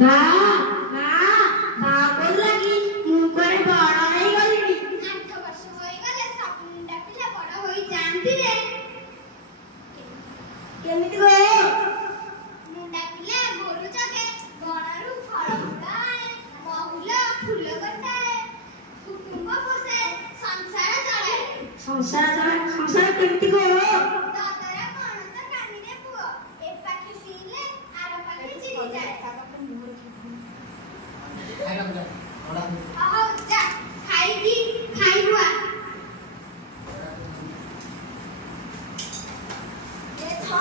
ନା ନା ବାବୁ ଲାଗି ମୁଁ କୁଆଡ଼େ ବଡ଼ ହେଇଗଲିଣି। 8 ବର୍ଷ ହୋଇଗଲେ ସବୁ ମୁଣ୍ଡା ପିଲା ବଡ଼ ହୋଇଯାଆନ୍ତି ରେ। କେମିତି ହୁଏ? ମୁଣ୍ଡା ପିଲା ଗୋରୁ ଜଗେ, ବଣରୁ ଫଳମୂଳ ଆଣେ, ମହୁଲ ଫୁଲ ଗୋଟାଏ, କୁଟୁମ୍ବ ପୋଷେ, ସଂସାର ଚଳାଏ। ସଂସାର କେମିତି ହୁଏ? ଦଦରା ପଣତ କାନିରେ ପୁଅ, ଏପାଖେ ପିଇଲେ ଆର ପାଖେ ଚିରିଯାଏ। ହଉ ଯା ଖାଇବୁ ଆ। ଏ ଛଅ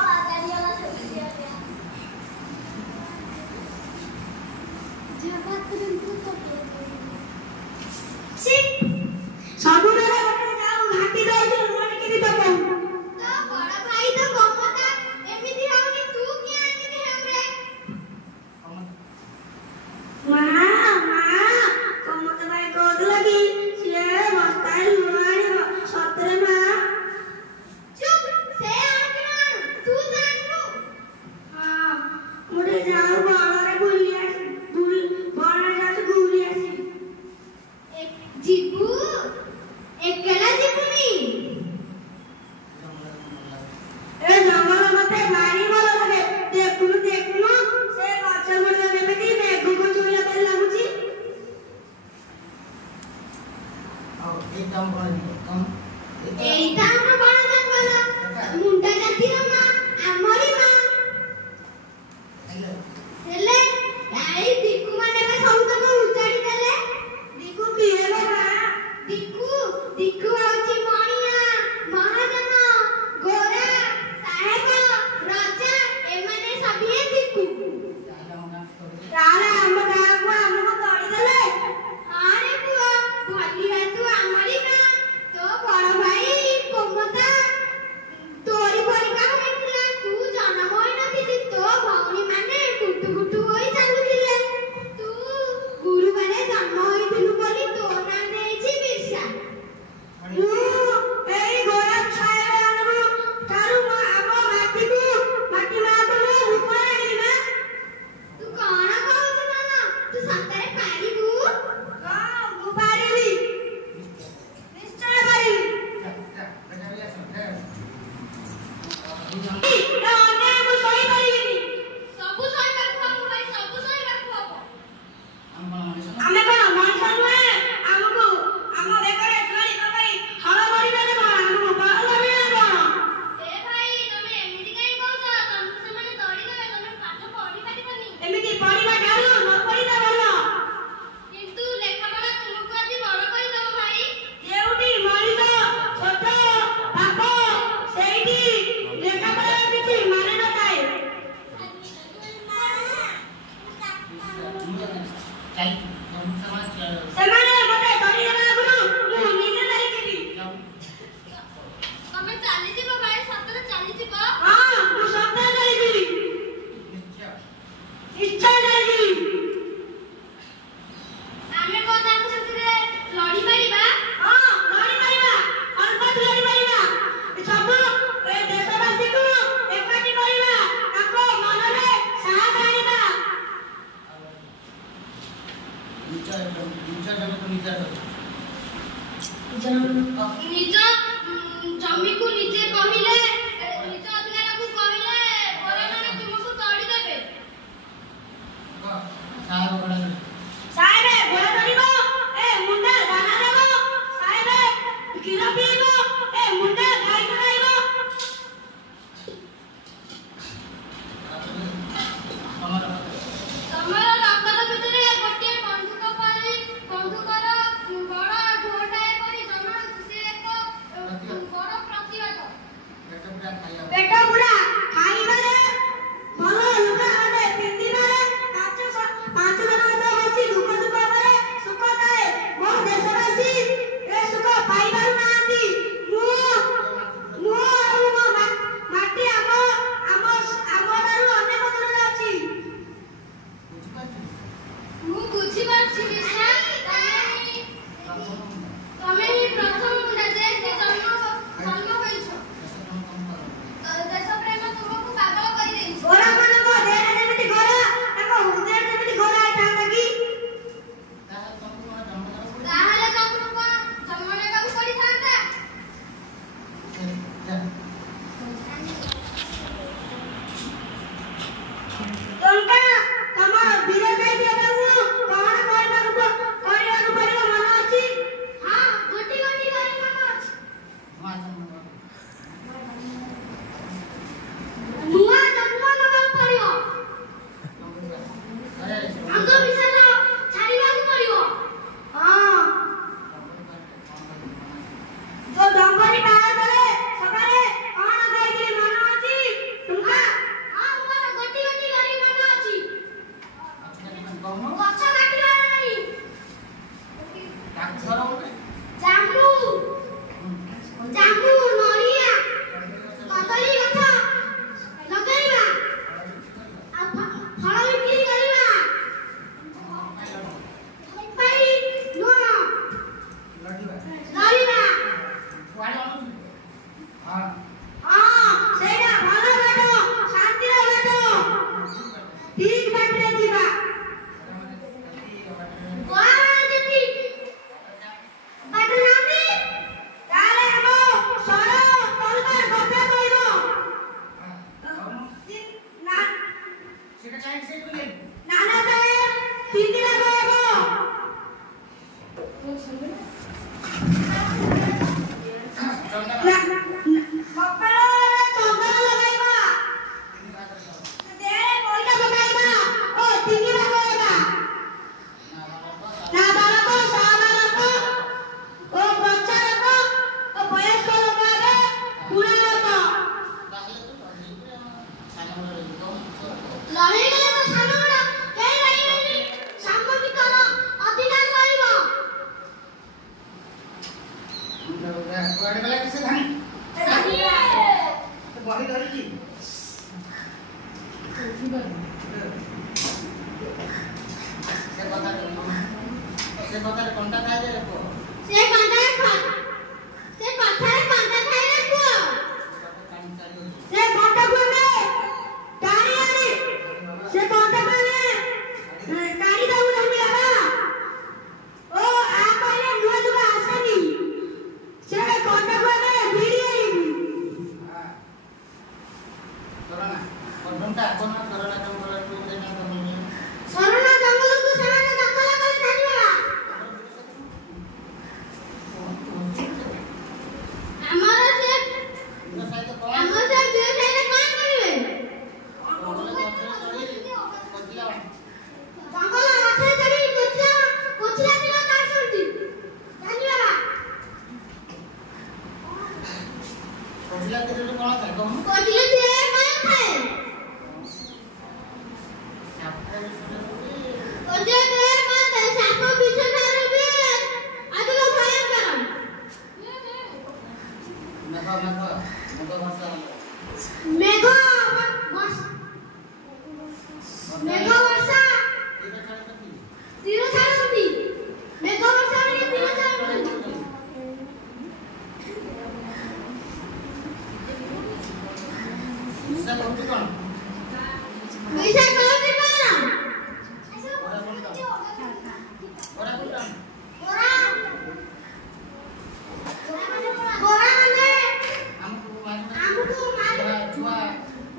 ଟଙ୍କା ତମ ବିରଜା ଦେବଙ୍କୁ କଣ କରିବାକୁ ପଡ଼ିବ ମନେ ଅଛି? ହଁ ଗୋଟି ଗୋଟି କରି ମନେ ଅଛି। ନୂଆ ଜନ୍ମ ନେବାକୁ ପଡ଼ିବ। ଅନ୍ଧବିଶ୍ୱାସ ଛାଡ଼ିବାକୁ ପଡ଼ିବ। ହଁ ତ ଦମ୍ପତି ବାହାଘର ସକାଳେ କଣ ଖାଇଥିଲି ମନେ ଅଛି? ଟଙ୍କା ହଁ ମୋର ଗୋଟି ଗୋଟି କରି ମନେ ଅଛି। ଗଛ କାଟିବାର ନାହିଁ। ଜାମୁ ଜାମୁ ନଡ଼ିଆ କଦଳୀ ଗଛ ଲଗାଇବା ଆଉ ଫଳ ବିକ୍ରି କରିବା ପାଇଁ ନୁହଁ ଲଢ଼ିବା। ହଁ ସେଇଟା ଭଲ ବାଟ, ଶାନ୍ତିର ବାଟ, ଠିକ ବାଟରେ ଯିବା। ଗୋଆମାନେ ଯଦି ବାଟ ଯାଆନ୍ତି ତାହେଲେ ଆମ ସର ତଲବାର କଥା କହିବ। ନାନା ସାହେବ ତିନି ଲାଗ ହେବ। କପାଳରେ ଚନ୍ଦନ ଲଗାଇବା, ଦେହରେ ପଇସା ପକାଇବା ଓ ତିନି ଭାଗ ହେବା। ନାବାଳକ, ସବାଳକ ଓ ବଚ୍ଚାଳକ ଓ ବୟସ୍କ ଲୋକ ହେବେ ବୁଢ଼ା ଲୋକ। ଲଢ଼େଇରେ ତ ସାନ ବଡ଼ କେହି ରହିବେନି। ସାମୂହିକର ଅଧିକାର ରହିବ। ବହି ଧରିଛି ସେ କଥାରେ କଣ୍ଟା ଥାଏ ଯେ ପୁଅ ସେ କଣ୍ଟାରେ କଣ୍ଟା ଥାଏ ରେ ପୁଅ। ସେ କଣ୍ଟାକୁ ଆମେ ଟାଣି ଆଣି ସେ କଣ୍ଟାକୁ ଆମେ ଟାଣି ଦବୁ ନାହିଁ ବାବା। ଓ ଆ କହିଲେ ନୂଆ ଯୁଗ ଆସେନି। ସେ କଣ୍ଟାକୁ ଆମେ ଭିଡ଼ି ଆଣିବୁ। ଶରଣ ଜଙ୍ଗଲକୁ ସେମାନେ ଦଖଲ କରି ଧରିବା। ଆମର ସେ ବିଅ ସାଇରେ କଣ କରିବେ? ଜଙ୍ଗଲ ଗଛରେ ଚଢ଼ି କୋଚିଲା ପିଲା କାଟୁଛନ୍ତି। ଧନ୍ୟବାଦ। କୋଚିଲା ପିଲା କଣ ଥାଏ? କୋଚିଲା ପିଲା କଣ ଥାଏ? ସାପ ବିଷ ଠାରୁ ବି ଅଧିକ ଭୟଙ୍କର। ମେଘ ବର୍ଷା ତୀର ଛାଡ଼ନ୍ତି। ମେଘ ବର୍ଷା ଟିକେ ତୀର ଛାଡ଼ନ୍ତି। ପଇସା କହନ୍ତି କଣ? ଗୋରା ମାନେ ଆମକୁ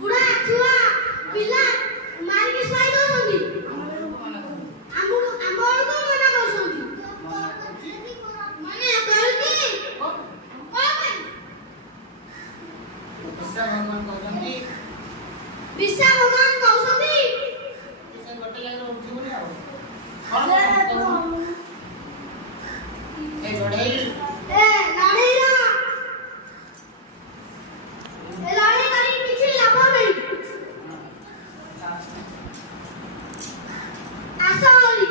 ବୁଢ଼ା ଛୁଆ ପିଲା ମାରିକି ଶୁଆଇ ଦଉଛନ୍ତି। ଆମ ବେଳକୁ ମନା କରୁଛନ୍ତି। ମନା କରୁଛି କଣ ପାଇଁ? ବିଶା ଭଗବାନ କହୁଛନ୍ତି ଲଢ଼େଇ କରି କିଛି ଲାଭ ନାହିଁ। ଆସ ବୋଲି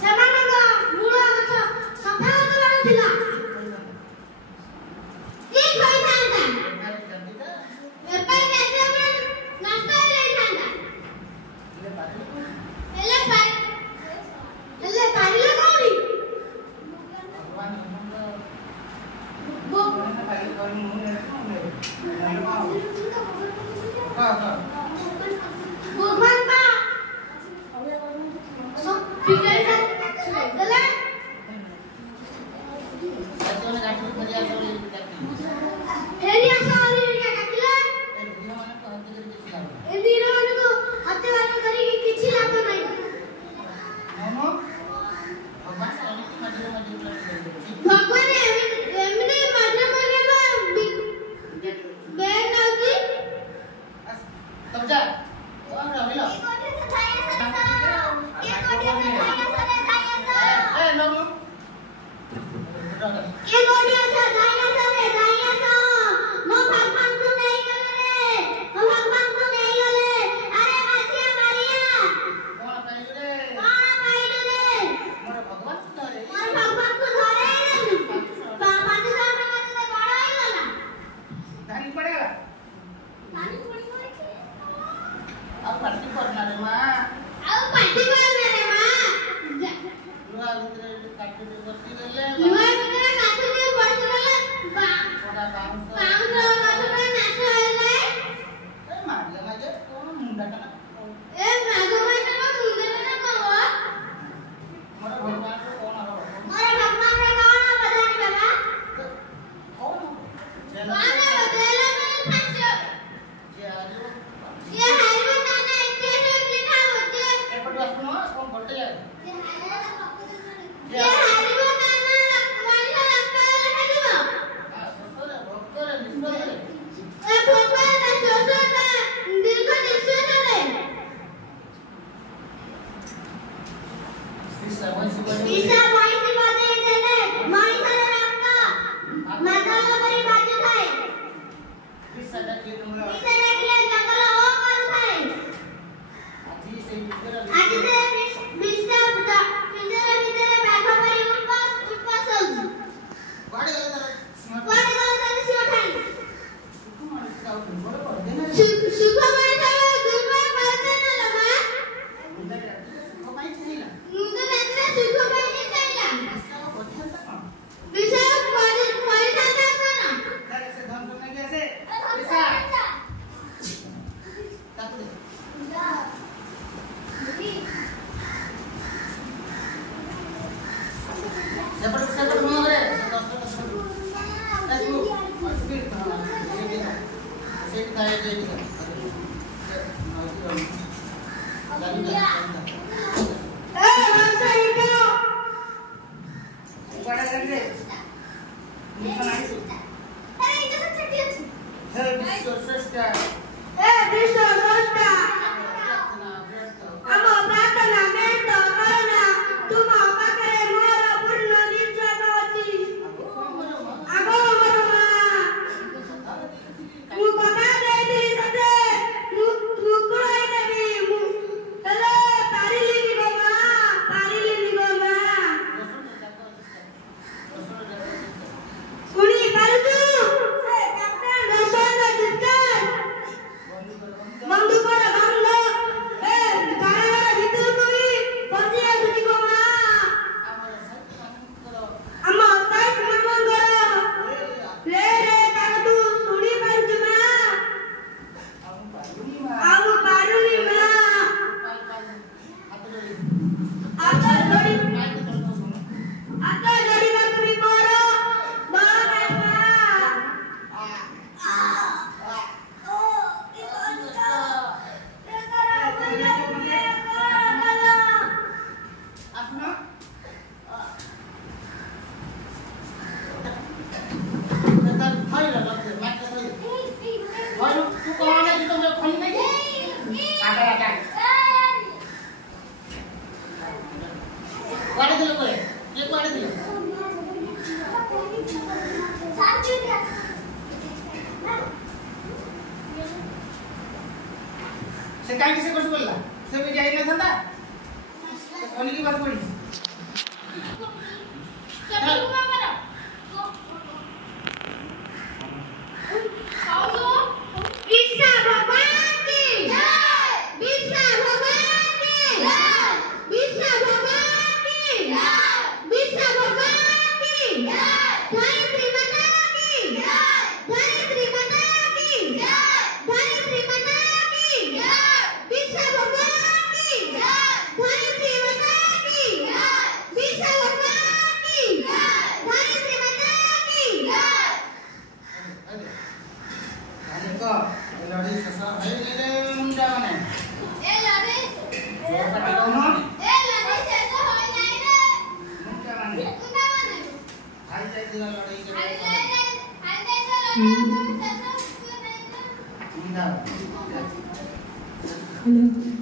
ସେମାନଙ୍କ ମୂଳ ଗଛ ସଫା କରିବାର ଥିଲା। ଠିକ କହିଥାନ୍ତା। बढ़िया सोली डाकी एरिया सारी एरिया काटिला ए दिनो माने तो हत्ते करी किछि लाभ ए दिनो माने को हत्ते वाला करी किछि लाभ नाही मोमो भगवान स्वामी की मजे मजे भगवान एमने मजे मजे बे नाउती तब जा और रहिलो ए लोगो ये गोलियां सा दाइया सा मो भगवान को नहीं गले मो भगवान को नहीं गले अरे मासिया मारिया कोन पाइले मोर भगवान को धरे पांच साल में मत बड़ा ही गला धानी पड़ेगा पानी पड़ी पड़ी अब पार्टी करना रे मां अब पार्टी करना रे मां लुआ भीतर काटी दे बसी देले लुआ भीतर काटी दे बसी देले थोड़ा बाउंस बाउंस काटी नाच होले ए मारले माजे कोन मुंडा का ए भगवान का मुंडे ना कहो मोर भगवान को कोन हरो मोर भगवान रे कौन बधानी बाबा कौन कौन बदला में फंसो जे आजो ये हाईवे ताना इतने लिखा होते ए पटवा सुनो कोन बोलते यार ये हाईवे ताना वाला लगता है दिवा ससुर भक्तरे निष्ठरे ए भगवान का ससुर का दिल को निश्चय करे शीशा वही से ईसा भाई से बातें देने माई सारे रखता माता बड़ी बातें थाए शीशा का के तुम ईसा ने किया जंगल हो कर थाए आजी से भीतर आज से बिस्ता बुता किधर बैठा पर उठ पास गाड़ी गले तर सिंह कोण गलत से उठाई सुकुम मानस का उठ बोले पर देना सुख मारे थाए दुर्गा करते न लगा उधर सुख पाई चाहिला मुझे लगता सुख मारे चाहिए इसका बोझा था कौन विषय पढ़ी था ना करे से धन करने कैसे शीशा ताकू दे जबर से तो घुमा रे ऐसु अस्पीड था ये से काय जे ए बंदा इधर बड़ा करके निकल आई अरे इधर से छठी अच्छी हे विश्व श्रेष्ठ ए विश्व दोस्ता हम प्रार्थना में तो करना तुम अपा करे मोर पूर्ण विश्वास होती आगो मरमा मु बता दे दी तते मु कोई नहीं मु तले पारिली नि गोमा सुनी पारुतु ए कैप्टन रसोई का जितकर बंदूक पर बंद ए कारागार भीतर कोई बसिया सुनी गोमा ଆମ ସାଇଟ୍ ମାନଙ୍କର ରେ ତାର ତୁ ଶୁଣି ପାରୁଛୁ ମା ଆଉ ପାରୁନି ମା ହାତ ଯୋଡ଼ିବାକୁ ବି ମୋର ବଳ ନାହିଁ ମା से काय किसे कसं बोलला से भी जाई ना था कोणी की बात पडी ईसा भगवान की जय ईसा भगवान की जय ईसा भगवान की जय ईसा भगवान की जय धरित्री माता की जय धरित्री माता की जय धरित्री माता की जय ईसा भगवान की जय धरित्री माता की जय ईसा भगवान की जय ଶେଷ ହେଇଗଲେ ମୁଣ୍ଡା ମାନେ ଏ ଲଢେଇ ଜୋର ପାଟି କହୁନ ଏ ଲଢେଇ ଶେଷ ହୋଇ ନାହିଁ ରେ ମୁଣ୍ଡା ମାନେ କୁଣ୍ଡା ମାନେ ଖାଇ ଯାଇଥିଲା ଲଢେଇ ହାଇ କେବେ ଯାଇ ଲଢେଇ ଶେଷ ହୋଇ ନାହିଁ ମୁଣ୍ଡା हेलो